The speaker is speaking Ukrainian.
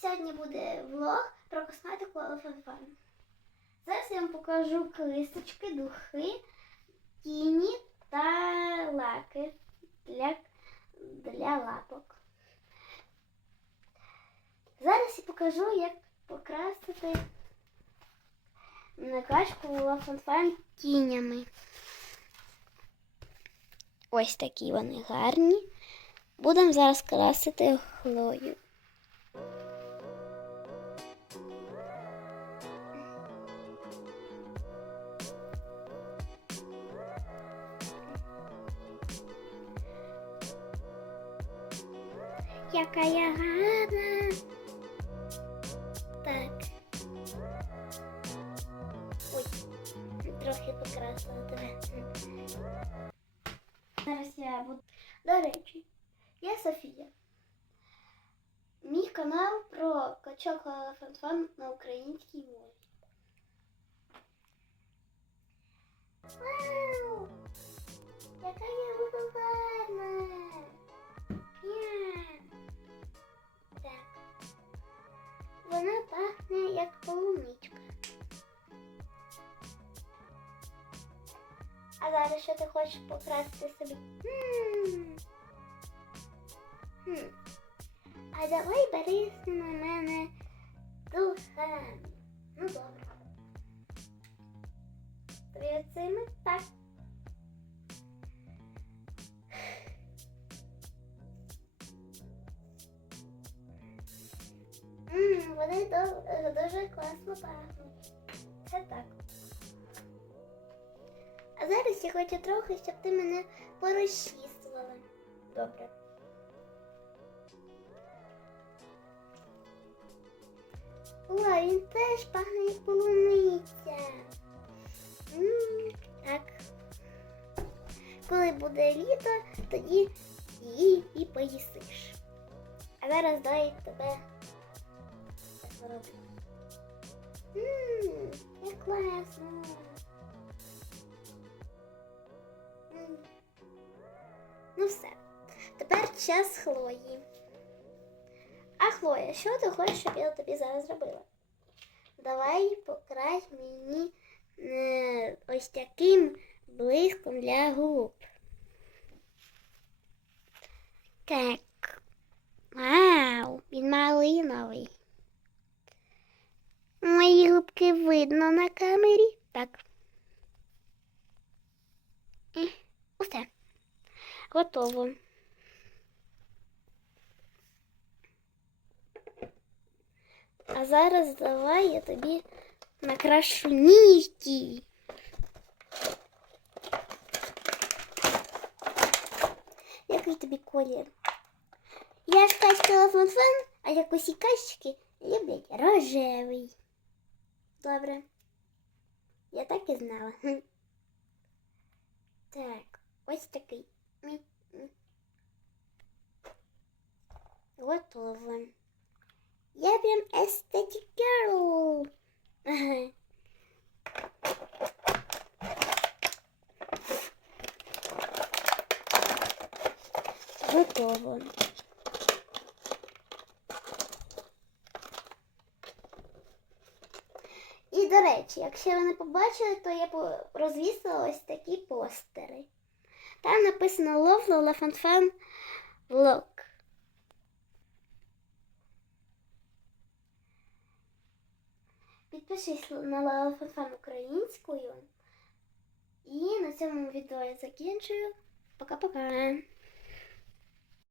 Сьогодні буде влог про косметику Elephant. Зараз я вам покажу кисточки, духи, тіні та лаки для, для лапок. Зараз я покажу, як покрасити накачку Elephant Fun тінями. Ось такі вони гарні. Будемо зараз красити хлою. Яка я гарна. Так. Ой, трохи покрасила тебе. Зараз я буду. До речі, я Софія. Мій канал про качок Фан на українській мові. Вау! Яка я буду як. А зараз що ти хочеш покрасити собі? Хм. А давай бери на мене духами. Ну добре. Вони дуже класно пахнуть. Це так. А зараз я хочу трохи, щоб ти мене порозчісувала. Добре. Ой, він теж пахне як полуниця. Так. Коли буде літо, тоді її і поїсиш. А зараз дай тебе так. Ммм, як класно. Ну все. Тепер час Хлої. А Хлоя, що ти хочеш, щоб я тобі зараз зробила? Давай покрась мені е, ось таким блиском для губ. Так. Вау, він малиновий. Мої губки видно на камері. Так. Е, Усе. Готово. А зараз давай я тобі накрашу нігті. Який тобі колір? Я ж качка фан, а як усі качки люблять рожевий. Добре. Я так і знала. Так, ось такий. Готово. Я прям aesthetic girl. Ага. Готово. І, до речі, якщо ви не побачили, то я розвісила ось такі постери. Там написано Love Fan Vlog. Підпишись на Fan українською. І на цьому відео я закінчую. Пока-пока.